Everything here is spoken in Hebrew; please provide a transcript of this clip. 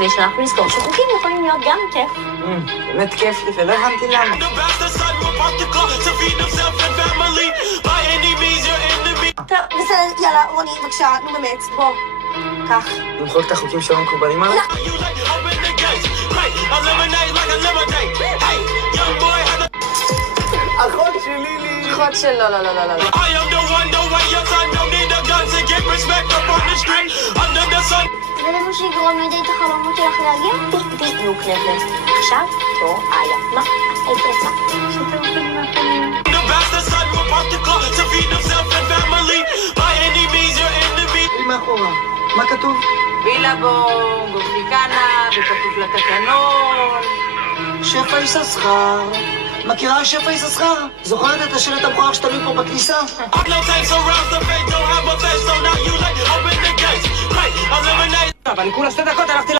כדי שאנחנו נזכור שחוקים יכולים להיות גם כיף. באמת כיף לי, ולא הבנתי למה. טוב, בסדר, יאללה, רוני, בבקשה, נו באמת, בוא. כך. למחוק את החוקים שלא מקובלים עליי? אחות שלי לי. אחות של לא, לא, לא, לא, לא. זה משהו שיגרום לידי את החלומות שלך להגיע? בדיוק נבלס. עכשיו, תור איה. מה? הייתי יצא. לי מאחורה. מה כתוב? בילבונג, אופליקנה, בכפוף לתקנון. שפע יששכר. מכירה שפע יששכר? זוכרת את השלט המכוער שתלוי פה בכניסה? אבל אני כולה 2 דקות הלכתי